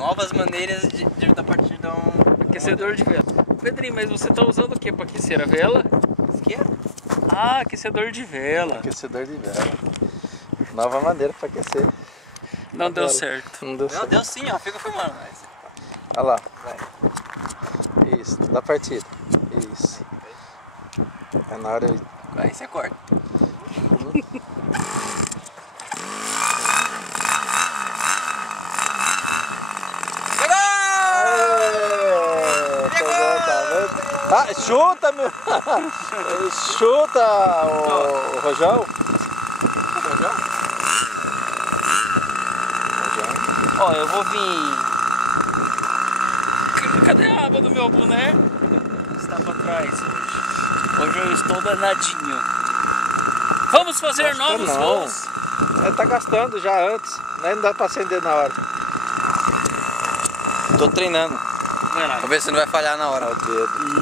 Novas maneiras da partidão. Aquecedor de vela. Pedrinho, mas você tá usando o que para aquecer a vela? Isqueiro? Ah, aquecedor de vela. Aquecedor de vela. Nova maneira para aquecer. Não deu certo. Não deu certo. Deu sim, ó. Fica filmando. Olha lá. Vai. Isso, da partida. Isso. É na hora de... Aí você corta. Ah, chuta, meu! Chuta, o Rojão! Ó, eu vou vir. Cadê a água do meu boné? Está pra trás hoje. Hoje eu estou danadinho. Vamos fazer novos voos? Ele tá gastando já antes, né? Não dá pra acender na hora. Tô treinando. Vamos ver se não vai falhar na hora.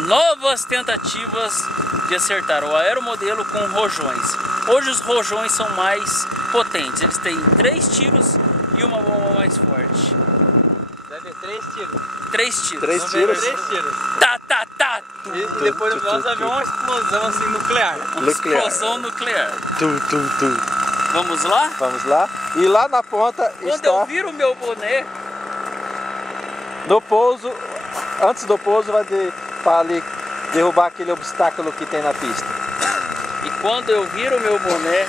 Novas tentativas de acertar o aeromodelo com rojões. Hoje os rojões são mais potentes. Eles têm 3 tiros e uma bomba mais forte. Deve ter 3 tiros. 3 tiros. 3 tiros? 3 tiros. Tá, tá, tá. E depois no final vai haver uma explosão assim nuclear. Explosão nuclear. Tu. Vamos lá? Vamos lá. E lá na ponta Quando está... eu viro o meu boné... No pouso, antes do pouso vai para ali derrubar aquele obstáculo que tem na pista. E quando eu viro o meu boné,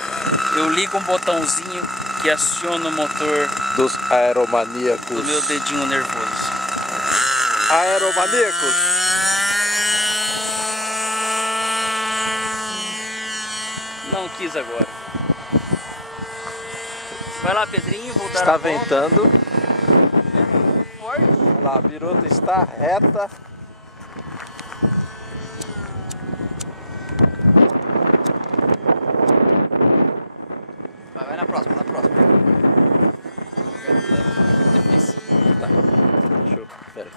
eu ligo um botãozinho que aciona o motor Dos aeromaníacos. do meu dedinho nervoso. Aeromaníacos. Não quis agora. Vai lá, Pedrinho, vou dar Está a volta. ventando. Forte. Olha lá, a birota está reta. Vai na próxima, na próxima. Tá. Deixa eu... Pera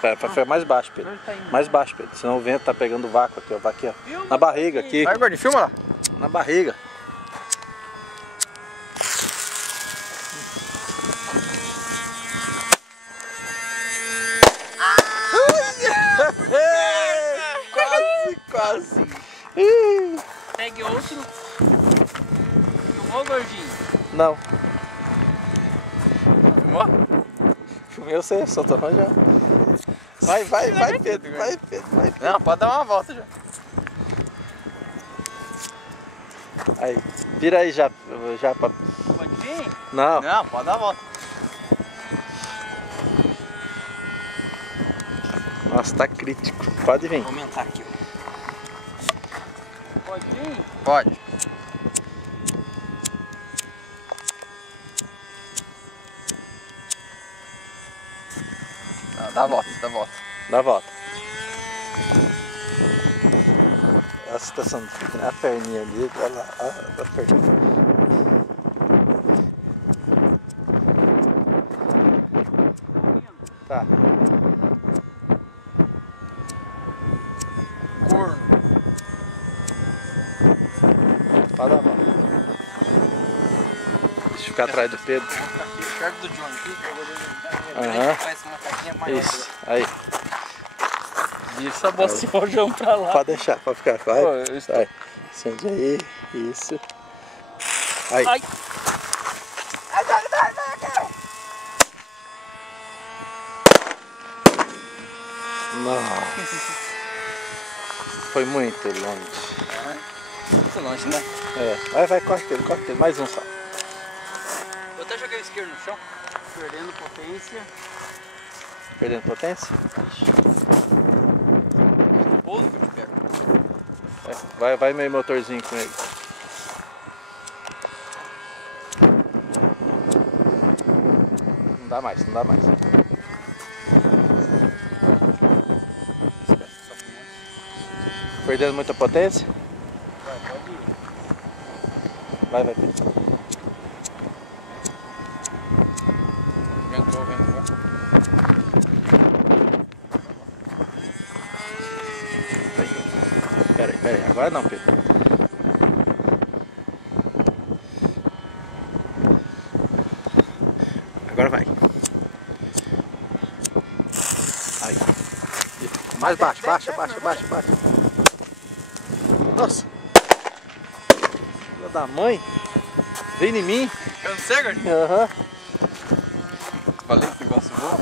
aí. Pera, mais baixo, Pedro. Mais baixo, Pedro. Senão o vento tá pegando o vácuo aqui, ó. Aqui, ó. Na barriga, aqui. Vai, Gordinho, filma lá. Na barriga. Quase. Pegue outro. Filmou, Gordinho? Não. Filmou? Filmei você, só tô arranjando. Vai, Pedro. Vai, Pedro. Não, pode dar uma volta já. Aí, vira aí já pra... Pode vir? Não. Não, pode dar uma volta. Nossa, tá crítico. Pode vir. Vou aumentar aqui. Pode vir? Pode. Não, dá a volta, dá a volta. Dá a volta. A situação a perninha ali, olha lá, a perninha. Tá. Corno. Pode dar a volta. Deixa eu ficar atrás do Pedro. Aqui, perto do John aqui, que eu vou Aham. faz uma casinha maior. Isso, aí. Essa bosta de rojão pra lá. Pode deixar, pode ficar. Vai. Pô, eu estou... Vai. Acende aí. Isso. Aí. Ai. Nossa. Foi muito longe. Muito longe, né? É. Vai, corre Pedro. Mais um só. Eu até joguei o isqueiro no chão. Perdendo potência. Perdendo potência? Pouso que eu te pego. Vai meio motorzinho com ele. Não dá mais. Perdendo muita potência? Vai, pode ir. Vai, Pedro. Ventou. Pera aí. Agora não, Pedro. Agora vai. Mais baixo, baixa. Nossa. Filha da mãe. Vem em mim. Caiu no cego? Aham. Falei que o negócio voa.